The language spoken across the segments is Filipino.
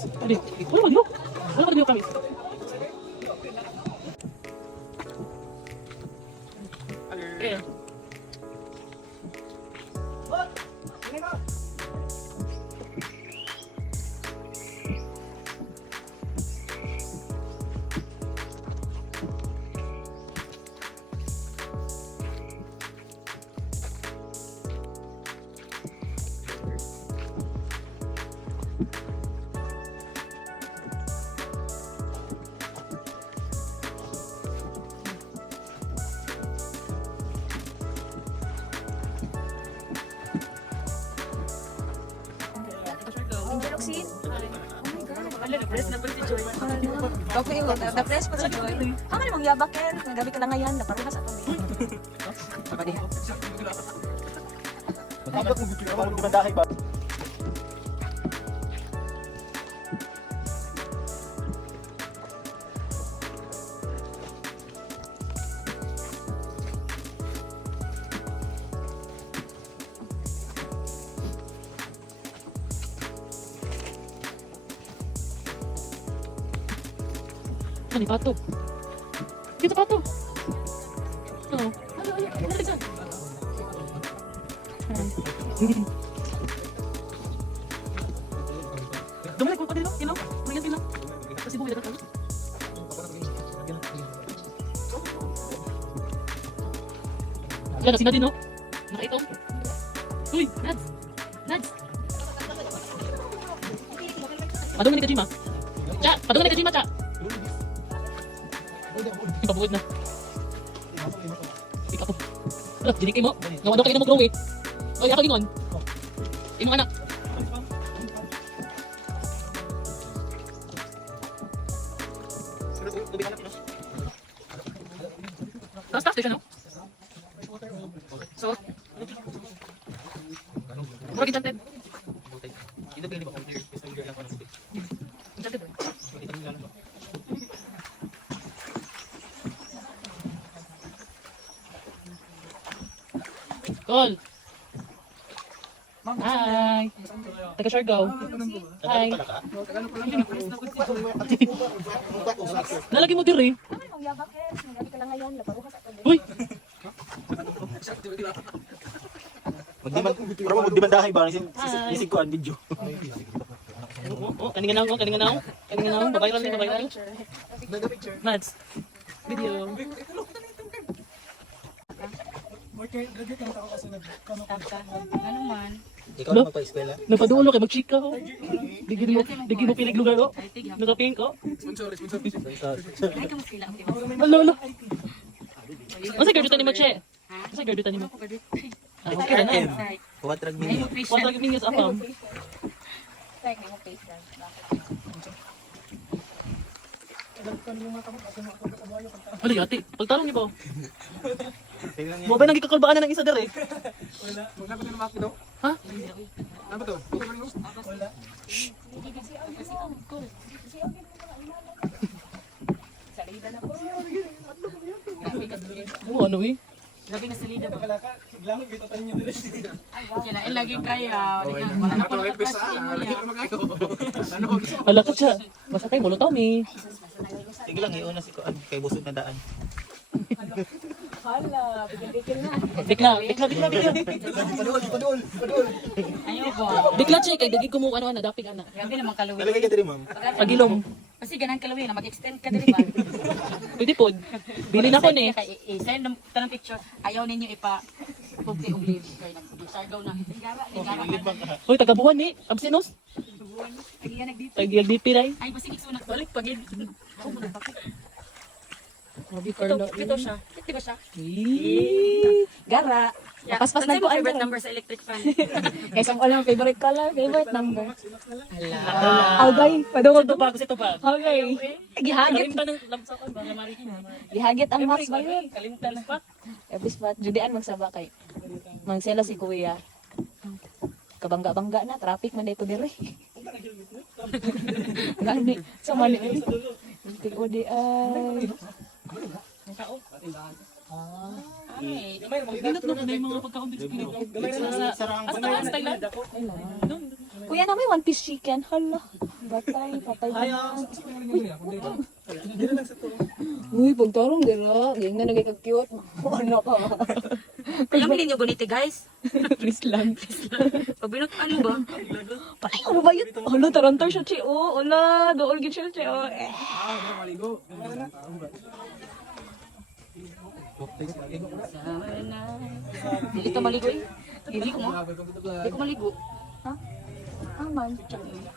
Adi. Wala man yun. Wala man yun kami. Okay. Roxy? Okay, well, na-press po sa Joy. Ang mong yabak yan. Nagabi ka lang ngayon. Naparuha sa ito. Matapos kung bigyan ako ng bandahay ba? Ano, pato? Dito, pato! Oo. Ano, dyan? Dumalik mo pa dito, ilaw. Maligyan ilaw. Kasi buhay na ka. Yan, nasina din, no? Nakaitong. Uy, Nads! Nads! Padungan ni Kajima. Cha! Padungan ni Kajima, Cha! Ipabuod na. Ikaw po. Alam, dinikin mo. Ngawa daw kayo na mag-grow eh. Oy, ako gingon. Imong anak. Stop station, no? So, murag enchanted. Enchanted. Call. Hi. Taga Siargao. Hi. Nalagi mo diri. Ang mong yabak yan. Nagabi ka lang ngayon. Naparuha sa ito. Uy. Magdibandahay ba? Isig ko ang video. Oh, kaninga na, kaninga na. Kaninga na, babayran din, babayran. Mads. Video. Ano man? Ikaw na magpa-eskwela? Napadulo kay magchika ko. Digi mo pinig lugar ko. Nakaping ko. Ay, kamu sila. Alo, alo. Ano sa gardutan ni mo, Che? Ano sa gardutan ni mo? Ah, okay na na. Kuwatrag minyo. Wala kang mingas apam. Like, may mo face lang. Ano yati? Pagtarong niyo ba? Mo ba nang ikakalbaan na ng isa dere? Wala. Magkano na maki daw? Ha? Ano to? Wala. Oo, ano eh? Grabe na salida ba? Kalaka, siglang kita tayo niyo dito. Kailangan lagi kaya. Ako lang pesa. Ano? Wala ka siya. Basta kayo mulo Tommy. Sige lang, iuna si Kuan kay busog na daan. Hala, bigil-bigil na. Bigla. Padul. Ayaw ko. Bigla Che, kay dagi ko mo ano na dapig ana. Grabe naman kaluwi. Nalagay ka diri, ma'am. Pagilom. Kasi ganang kaluwi na mag-extend ka din ba? Pwede pod. Bili na ko ni. Send ng tanang picture. Ayaw ninyo ipa pugti og live. Kaya nag-sargaw na. Ligara. Oh, Hoy, tagabuhan ni. Absinos. Agiyan nagdito. Tag-LDP ray. Ay, basig isunak balik pag Grabe Carla. Ito siya. Ito ba siya? Gara. Paspas na ko ay favorite number sa electric fan. Kaya sa alam favorite color, favorite number. Hala. Agay, padungod to pa, ito pa. Okay. Gihagit. Kalimtan ng lamsakan ba? Lamarikin. Gihagit ang max ba yun? Kalimtan na spot. Every spot, judian magsaba kay. Magsela si kuya. Kabangga-bangga na, traffic man dito dire. Gani, sa mani. Tigodi ay. Ay, Binot mo na yung mga pagkaon dito. Sarang Hasta style lang. Kuya na may one piece chicken. Hala. Patay na. Uy, pagtarong dira. Yung na nagkaka-cute. Ano ka? Ayaw nyo guniti guys. Please lang. Pabinot ano ba? Patay, ano ba yun? Hala, tarantar siya, Chi. Oh, hala, dool gid siya, Chi. Oh, eh. Dili ka maligo eh. Dili ko mo. Dili ko maligo. Aman.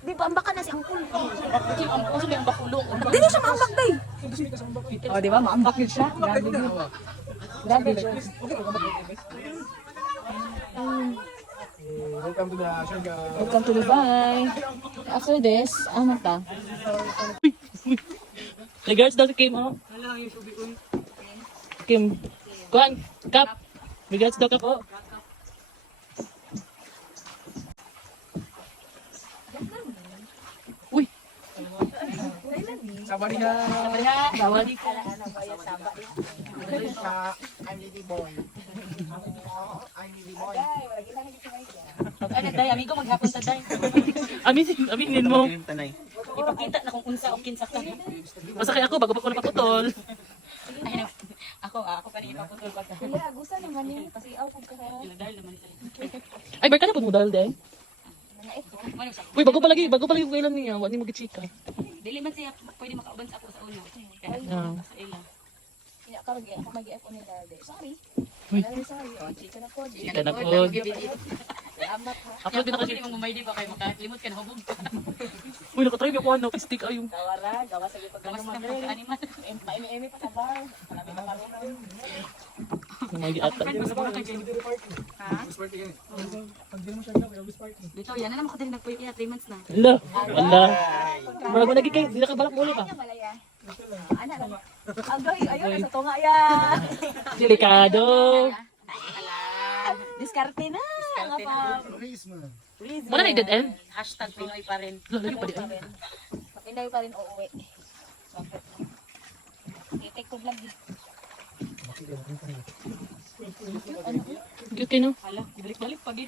Di ba, ambak ka na si Angkol. Kasi ang puso may ang bakulong. Di na siya maambak, day. Oh, di ba? Maambak yun siya. Grabe yun. Grabe yun. Welcome to the Sharga. Welcome to Dubai. After this, ano ta? Regards daw si Kim, oh. Kim. Kuhan, Kap. Regards daw, Kap, oh. Uy, Sabari na. Bawal di ko. I'm Lily Boy. I'm Lily Boy. Ano day, amigo maghapon ta day. aminin mo. Tanay. Ipakita na kung unsa o kinsa ka. Masakay ako, bago pa ko napaputol. Ay, no. Ako pa rin ipaputol pa ka. Kuya, gusto naman yun. Kasi out of ka. Dahil naman ito. Ay, barka na po mo dahil, de. Ano sa? Uy, bago pa yung kailan niya. Wala mo gichika. Dili man siya pwede makauban sa ako sa una. Kaya Ah. sa ila. Kaya ka mag-i-F on nila. Sorry. Uy. Sorry. Oh, chika na po. Chika na po. Salamat ha. Upload din ako Kasi mong umaydi pa kayo makalimot ka na hubog. Uy, nakatry mo ako ano. Stick ayong. Gawara. Gawa sa pag Gawas na mga animal. Paimi-imi pa sa bar. Marami na karunang. May ata. Dito, yan na naman ko din nagpuyo kaya 3 months na. Ala. Ala. Marag mo naging hindi na kabalak mo pa. Malaya. Ana lang. Agay, ayun sa tunga ya. Delikado. Diskarte na. Nga pa. Christmas. Wala na yung dead end. Hashtag Pinoy pa rin. Lalo pa di. Pinay pa rin uuwi. I-take ko vlog. Okay no. Hala, balik-balik pa gid.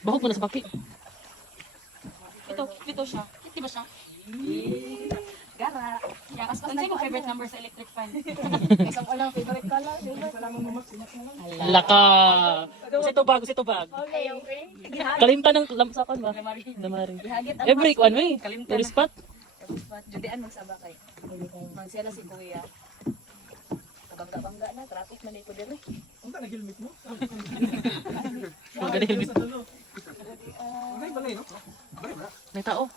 Bakit mo na sa baki? Ito siya. Di ba siya? Gara. Yeah, as kasi mo favorite number sa electric fan. Isang ulang favorite color. Laka. Gusto ito bag. Okay. Kalimta ng lamsakan ba? Damari. Every one way. Tourist spot. Judean magsaba kay. Mang sila si Kuya. Bangga-bangga na. Traffic man ito din eh. Ang tanong helmet mo? Maganda helmet. Ay, balay, no? May tao.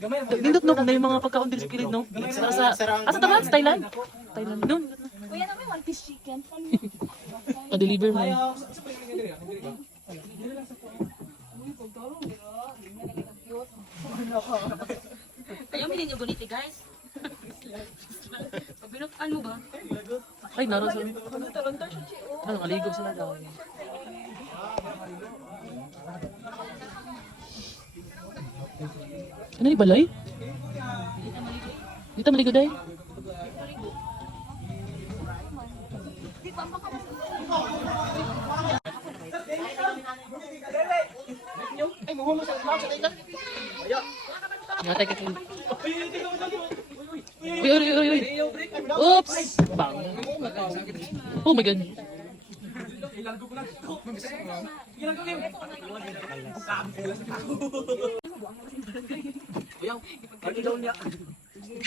Gamay, Nindot no, na yung mga pagkaon dito sa kilid no. Sa Thailand? Thailand? Thailand. Doon. Kuya naman one piece chicken. Pa-deliver mo. Ayaw mo din yung guniti guys. Pabinot ano ba? Ay, naroon sa... Ano, aligo sila daw. Ano yung balay? Dito maligo dahi. Natay ka kung... Uy. Oops! Bang. Oh my God.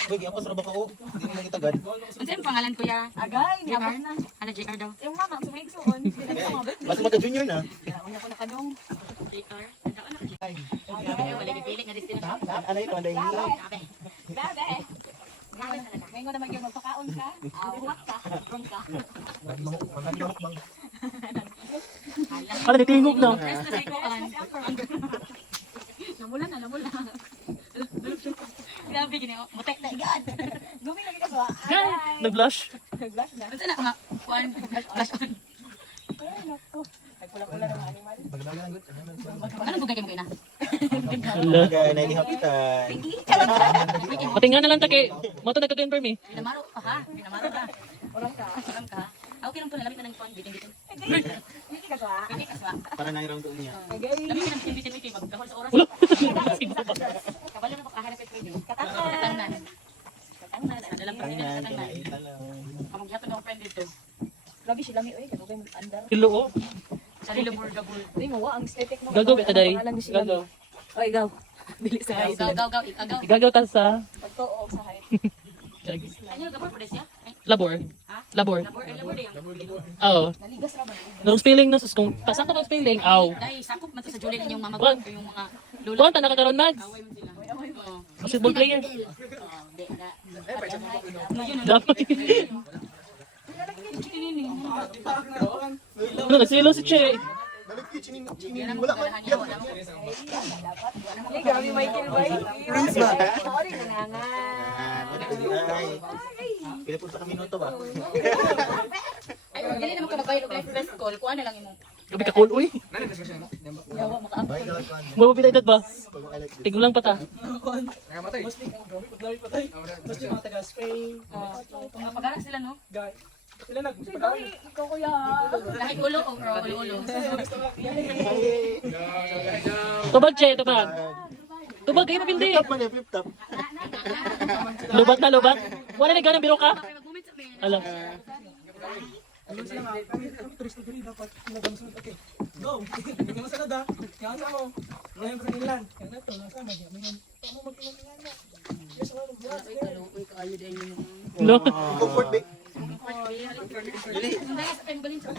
Uy, ako sa rabak ako. Hindi mo kita gad. Ano yung pangalan ko ya? Agay, JR? nabot na. Ano JR daw? Yung mama, sumig suon. Mas magka-junior na. Una ko nakadong. JR? Wala pipili nga destination. Ano ito? Ano yung Grabe. Ngayon naman yung magpakaon ka. Buhat ka. Rong ka. Ano, natingog na. Rest na ko an. Namula na. Grabe gini. Mutek na igad. Gumi lagi ka ba? Nag-blush. Nag-blush na. Ano na nga? Kuan. Flash on. Ay, naku. Nagpula-pula ng animal. Anong bugay mo na? Hala. Kaya nailihapitan. Patinga na lang ta kay... Mato nagka-confirm eh. Pinamaro pa ha? Pinamaro ka. Orang ka. Alam ka? Okay lang po, nalamit na ng kuan. Bitin-bitin. Hindi ka kaswa. Hindi kaswa. Para na-round doon niya. Lami ka ng timbi-timbi magkahol sa oras. Wala. Kabalo na pagkahanap ito pwede. Katangnan. Katangnan. Katangnan. Dalang Kaya president na, katangnan. kinaita lang. Kamagyato ng friend dito. Grabe sila mi oy, kadugay mo andar. Kilo oh. Sa Lilabur Gabul. Uy, mo ang aesthetic mo. Gagaw kita day. Pangalan niyo sila. Gagaw. Oy, gaw. Dili sa Gaw, height. gaw, gaw, ikagaw. Gagaw ta sa Pagtuo sa height. Ano, Gabul po siya? labor. Ha? Labor. Labor din. Oo. Naligas ra ba? Nung spelling na sus kung pasang ka bang spelling? Aw. Dahil sakop man to sa Julie ninyong mama Kuwan. ko yung mga lula. Kuwan ta nakakaroon mads. Away mo sila. Oo. Basketball player. Oo, di na. Dapat. Ano nagsilo si Che? Wala ka. Ay, grabe Michael Bay. Prince ba? Sorry, nangangan. Pila po sa minuto ba? Ay, dili naman ka magbayad og life best call. Kuha na lang imo. Gabi ka cool uy. Yawa mo ka. Bye, dapat pa. Mo pila edad ba? Tigulang pa ta. Nakamatay. Mas yung mga taga-Spain. Mga pag-arak sila no. Guys. Sila nag Ikaw kuya. Kahit ulo o ulo-ulo. Tubag Che, tubag. Tubag kayo mapindi. Flip top man yan, flip top. Lubat na lubat. Wala na ganang biro ka. Mag-moment sa men. Alam. Ano sila nga? Kami turista diri dapat nagamusunod. Okay. Go. Ikaw sa kada. Kaya sa mo. Ngayon sa Milan. Kaya na to, nasa magya. Mayroon. Ano magkilan na? Yes, ano buhat. Uy, kaluoy ka ayo din yung No. Comfort ba? Dili. Dahil sa pembalin sa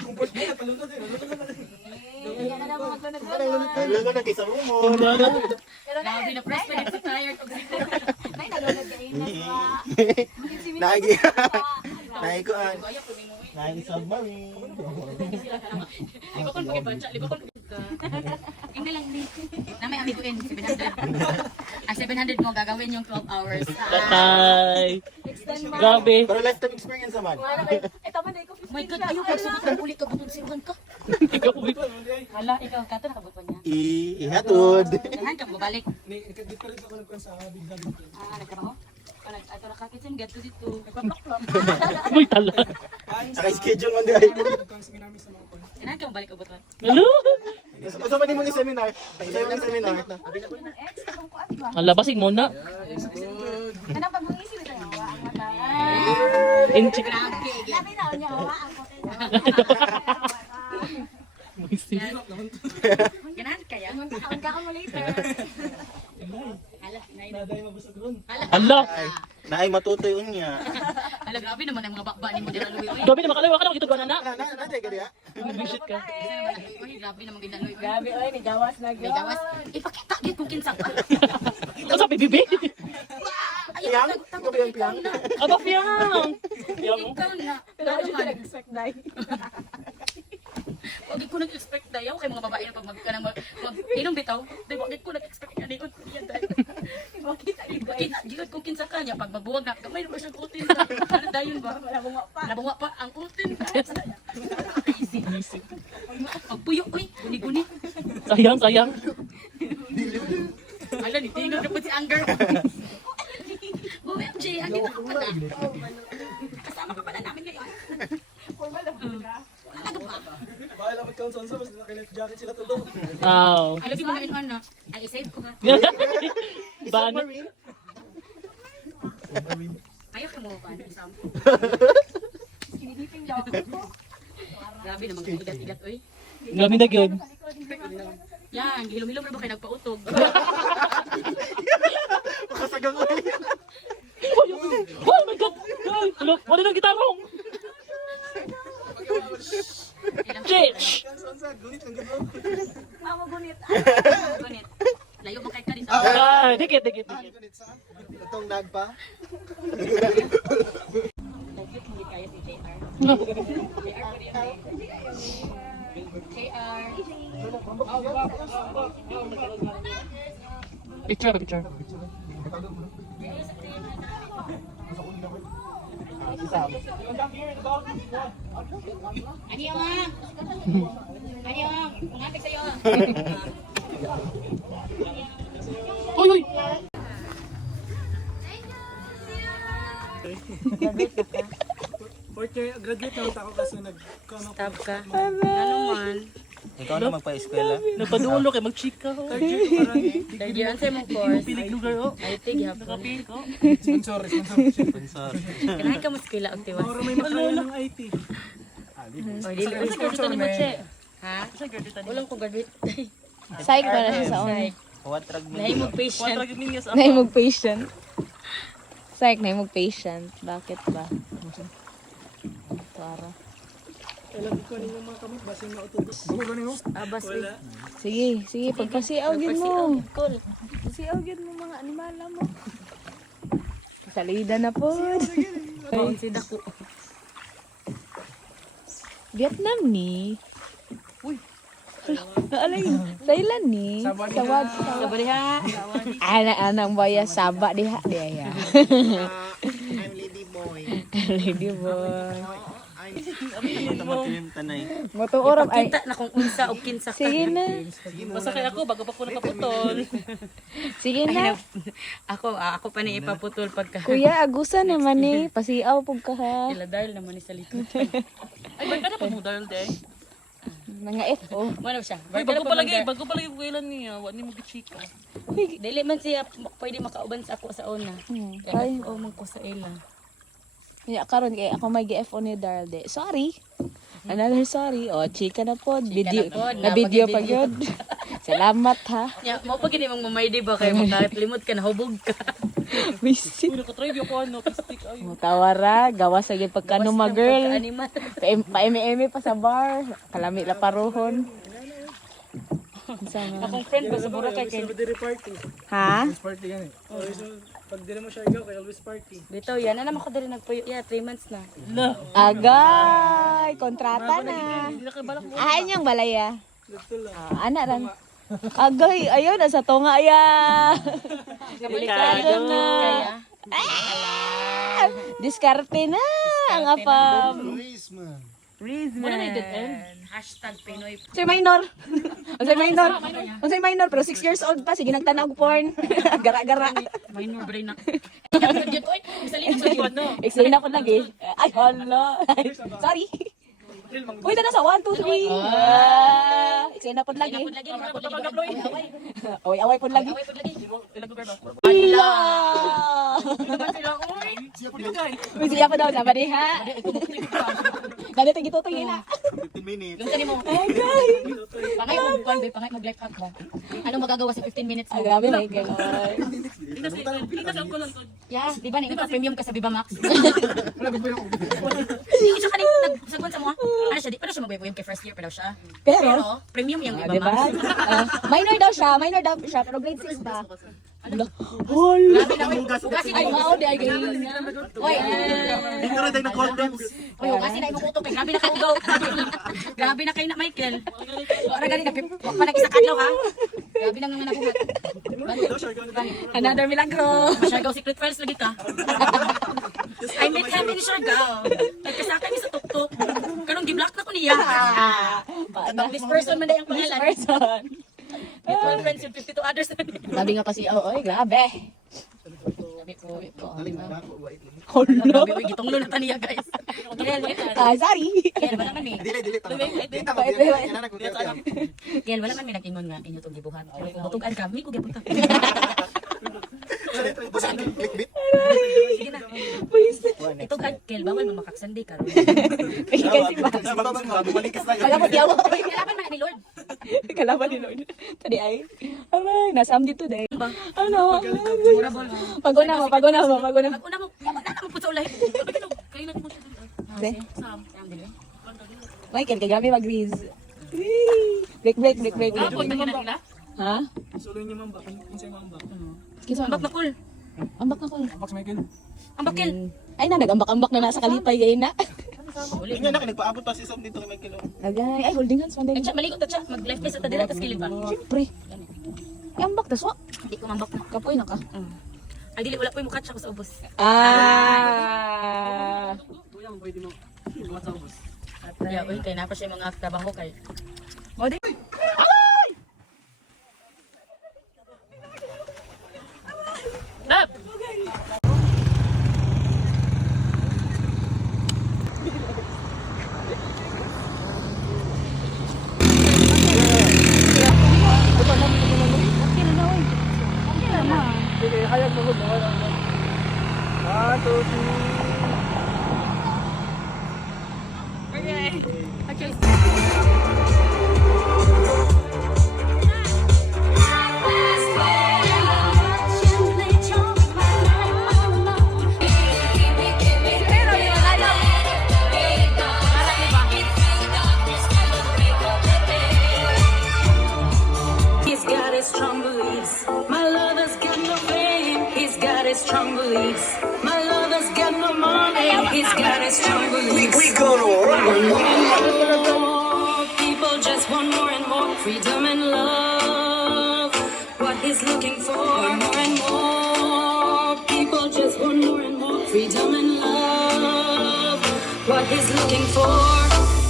Comfort ba? Palunod eh. Kaya na naman maglanad. Wala ka na kaysa mo. Pero na, Grabe na press pa si tired og nay nalunod ka inas ba? Nagi. Naikuan. Kaya po minuwi. Nagi submarine. Libakon pagibansa, libakon ka. Hindi lang ni. Namay amigo in 700. Ang 700 mo gagawin yung 12 hours. Patay. Extend mo. Grabe. Pero lifetime experience naman. Ito man dai ko. My God, ayaw pagsubok ng uli ka butod siruhan ka. Ikaw uy. Hala, ikaw kato nakabuton niya. Ihatod. Dahan ka babalik. Ni dito rin ako nagkuhan sa Bigla. Nagtrabaho? Ato na kakitsin, get to dito. Uy tala. Naka-schedule man dahil. Nagkuhan sa ginamit sa mga kuhan. Dahan ka babalik o buton. Hello. Gusto pa din mo ni seminar. Gusto mo ni seminar. Ex katong kuan ba? Ala basig mo na. Kana pag mangisi bitaw wa ang mata. Incheck. Grabe. Labi na niya wa ang kote. Ganahan kaya? Ang ka mo later. Hala, nay. Naday mabusog ron. Ala. Naay matutoy unya. Hala, grabe naman ang mga bakba ni mo dira luwi. Gabi na makalawa ka na kitod na na. Naday ka diya. Visit ka. Uy, grabe naman ginaloy. Grabe oy, ni gawas na May gawas. Ipakita gid kung kinsa ka. Ano sa bibi? Piyang? Ikaw ba yung piyang? Aba piyang. Piyang mo. Ikaw na. Pero Lalo ano man. nag-expect dai? Wag ko nag-expect dayaw kay mga babae na pag magkanang inom bitaw. Di wag ko nag-expect ani ko yan dai. Makita ni guys. Kita jud kung kinsa ka niya pag mabuwag na gamay na siyang kutin. Ano dayon ba? Wala mo nga pa. Nabunga pa ang kutin. Pagpuyo uy, guni-guni. Sayang, sayang. Ala ni tingog na po si Anger. OMG, ang gina ko pala. Kasama ka pala namin ngayon. Formal na ba? Ano ba? Bakit lapit ka sa mas naka-life jacket sila to. Wow. Ay, lagi mga inuan na. Ay, save ko ha. Ban. Ayaw ka mo ba? Isam. Kinidiping daw. Grabe naman kang igat-igat, uy. Gabi na gyud. Yan, gihilom-hilom na ba kayo nagpautog? Makasagang ulit. Oh my god. Hello, wala nang gitarong. Chich. Amo gunit. Gunit. Layo mo kay ka dito. Ah, dikit, dikit, dikit. Itong nagpa. Nag-click hindi kaya si JR. JR. Picture, picture. Ani yung Ani yung Pangatik sa'yo. Uy, uy. Fourth year, graduate na ako kasi Stop ka. Ano man? Ikaw na magpa-eskwela. Napadulo kay mag-chika ko. third year ko parang Third year, answer mong course. Pilig lugar ko. IT, gihapon. Nakapil ko. sponsor. Sponsor. Kanahin ka mo skila og tiwas. Para may makaya ng IT. O, dili ko Graduate ni mo, Che. Ha? Sa graduate ni. Walang ko graduate. Psych para sa una. Huwag trag mo. Nahimog Wala patient. gyud niya sa Nahimog patient. Psych, nahimog patient. Bakit ba? Tara. Kailan ko ninyo mga kamot, basin na ututos. Buko ko ninyo? Abas, Wala. Sige, pagpasiawgin mo. Pagpasiawgin mo mga animala mo. Salida na po. Baon si Dako. Vietnam ni. Uy. Alay, Thailand ni. Sawad. Kabariha. Anak-anak baya Sabak diha dia ya. I'm lady boy. Lady boy. Ito mo yung tanay. Moto orab ay. Kita na kung unsa o kinsa ka. Sige na. Basta kay ako bago pa ko napaputol. Sige na. Ako pa ni ipaputol pagka. Kuya, agusa naman ni. Pasiaw pug ka ha. Sila dahil naman ni sa likod. Ay, ba't ka na pa mo dahil day? Mga FO. Ano siya? Ay, bago palagi ko kailan niya. Wala ni mo gichika. Dili man siya pwede makauban sa ako sa una. Ay, Kaya o man ko sa ila. ya karon kay ako may GFO ni Darlde. Sorry. Another sorry. O, chika na po. Video, na pod, na video pa napag-video. yun. Salamat ha. Ya, mo pa gini mong mamaydi ba kay makalimot ka na hubog ka. Visit. Uy, nakatrive ko ano, pistik ay. Tawara, gawa sa gid pagkano ma girl. Animal. Pa-eme pa sa bar. Kalami la paruhon. Sama. Akong friend ba sa Boracay kay Sa dire party. Ha? Always party yan eh. Always, pag dire mo siya ikaw, kay always party. Dito yan na naman ko diri nagpuyo. Yeah, 3 months na. La. Agay, kontrata na. Hindi na kay balak mo. Ahay niyang balaya. Dito lang. Anak ran. Agay, ayun, nasa tonga ya. Delikado na. Kaya Diskarte na ang apam. Wala na yung dead end. hashtag Pinoy. Unsay minor? Unsay minor? Unsay minor pero 6 years old pa sige nagtanaw og porn. Gara-gara. Minor brain na. Diyan ko, misalin sa iyo no. Explain ako lagi. Ay, hala. Sorry. Uy, na sa 1, 2, 3. Explain na po lagi. Oy, away po lagi. Ilang lugar ba? Hala. Uy, siya pa daw sa badiha. Ganito gitutoy na. 15 minutes. Gusto ni mo. Pangay mo buwan be, pangay mag life hack ba. Ano magagawa sa 15 minutes Ah, mo? grabe na ikaw. Itas ang kulang ko. Yeah, di ba ni ito premium ka sa Viva Max? Hindi siya kanina nagsagwan sa mo. Ano siya, di pa siya mag-premium kay first year pa daw siya. Pero, Premium yung ah, Viva diba? Max. Minor daw siya, pero grade 6 ba? Hala. Grabe na, uy. Ugasin Ay, mo. mao di ay ganyan. Uy, Dito na tayo ng condoms. uy, ugasin na imong utok. Grabe na ka ugaw. Grabe na kayo na, Michael. Wala galing na, wag pa nag-isa kadlaw ha. Grabe na nga nabuhat. Another milagro. Siargao secret files lagi ka. I met him in Siargao. Nagkasakay niya sa tuktok. Kanong gi-block na ko niya. This person man na yung pangalan. Person. Get 12 friends with 52 others. Grabe nga kasi, oy, grabe. Sabi ko, Hala. grabe, uy, gitong na niya guys. Ah, sorry. Kel, wala man eh. Dili. Dito Wait. Kel, wala man may nag-ingon nga inyo itong gibuhat. Pero kung butugan ka, may kugyapon ka. Clickbait. Sige na. Ito ka, Kel, bawal mo makaksandi ka. Kasi ba? Bumalikas tayo. Kalaban di ako. Kailangan man ni Lord. Kalaban ni Lord. Tadi ay. Aray, nasam dito dahil. Ba? Ano? Durable. Paguna mo. Pag-una mo, wala mo po sa ulay. Kayo na mo siya dun. Be? Sam, dili. Michael, kay grabe mag-grease. Break. Kapon na nila. Ha? Suloy niyo mamba. Kinsay mamba. Kisa Ambak na kul. Ambak na ko. Max Michael. Ambak, Kel. Ay na, nag-ambak-ambak na nasa kalipay gay na. Uli. Nga na, nagpaabot pa si Sam dito kay Michael. Agay, ay holding hands man din. Ay, maligo ta siya. Mag-life place at dila, tas kilid pa. Siyempre. Ay, ambak na so. Hindi ko mambak na. Kapoy na ka. Ay, dili, wala po yung mukha siya ko sa ubos. Ah. Tuyang, pwede mo. Iwan sa ubos. Kaya, uy, kaya na pa siya yung mga trabaho kay. O di. Lap! One, two, three. He's got his strong beliefs. My lover's got no fame. He's got his strong beliefs. My lover's got no money. He's got his strong beliefs. We gonna run. More people just want more and more freedom and love. What he's looking for, more and more people just want more and more freedom and love. What he's looking for,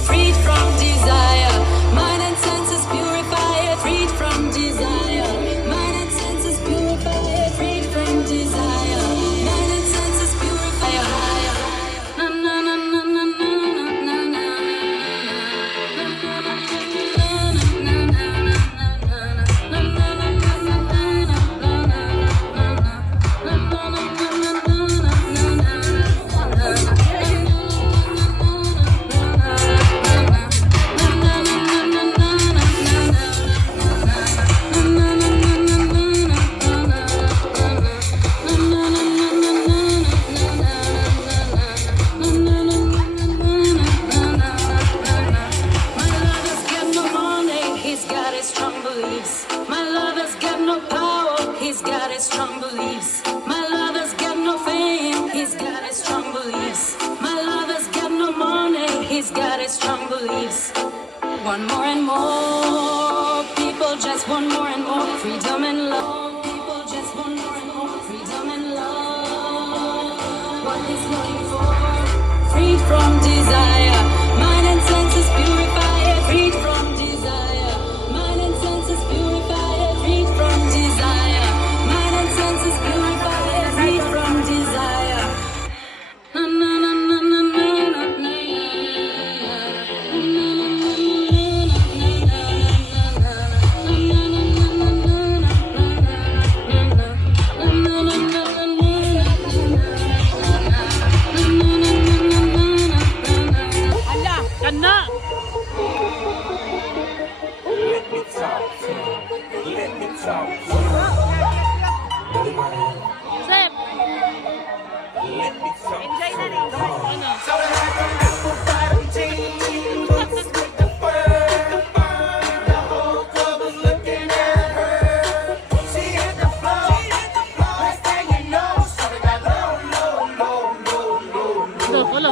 freed from desire. Mind and senses purified, freed from desire. Mind and senses purified, freed from desire. Mind and senses purified. Na na na na na na na na My lover's got no money, he's got his strong beliefs. My lover's got no power, he's got his strong beliefs. My lover's got no fame, he's got his strong beliefs. My lover's got no money, he's got his strong beliefs. One more and more people just want more and more freedom and love. People just want more and more freedom and love. What he's looking for, freed from desire. Mind and senses purified, freed from desire. Mind and senses purified, freed from desire. Mind and senses purified, freed from desire. Na na na na na na na na. Kana! Sir! Enjoy na rin. Ano? Wala, wala.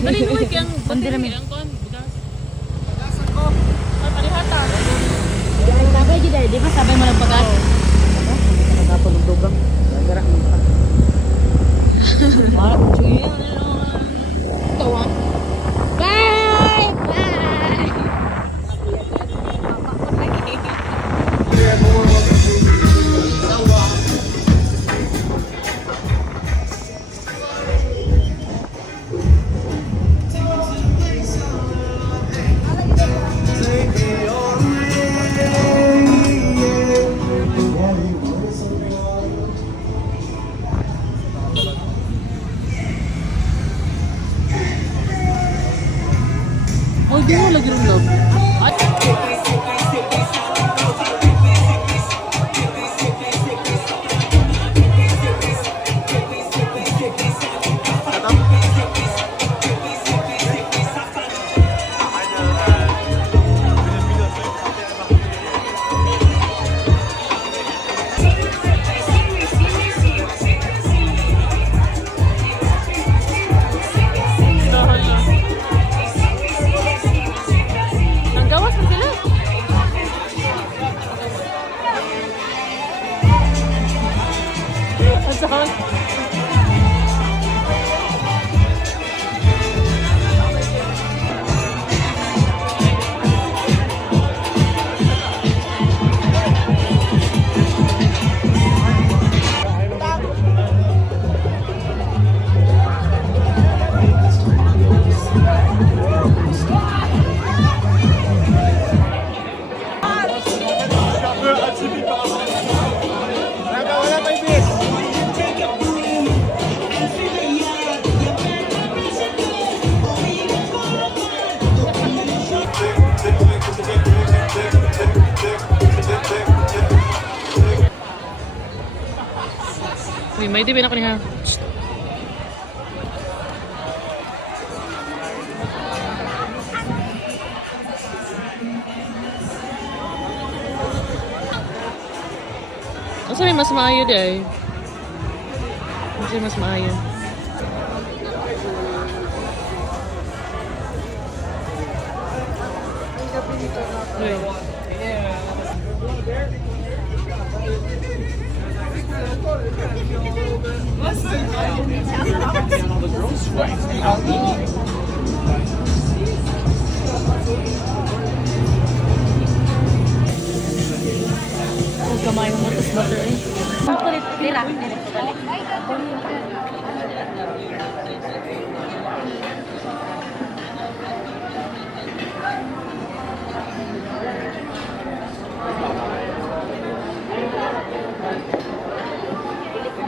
Pagdali mo kayang pagdali ang kon bugas. Ay palihata. Sabay gid di ba sabay mo nagpagas? Nakapulog-dugang. Gara mo pa. Ah, chuya. Tawa. Bye! Bye! Oh, di mo lagi ng love. Ay. Ang gawas mo sila. Ang sakit. Uy, may dibin ako niya. Asa may mas maayo di ay? Asa may mas maayo? Uy. Ang kamay mo tas butter eh. Dira.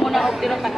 Muna ako tiro pa.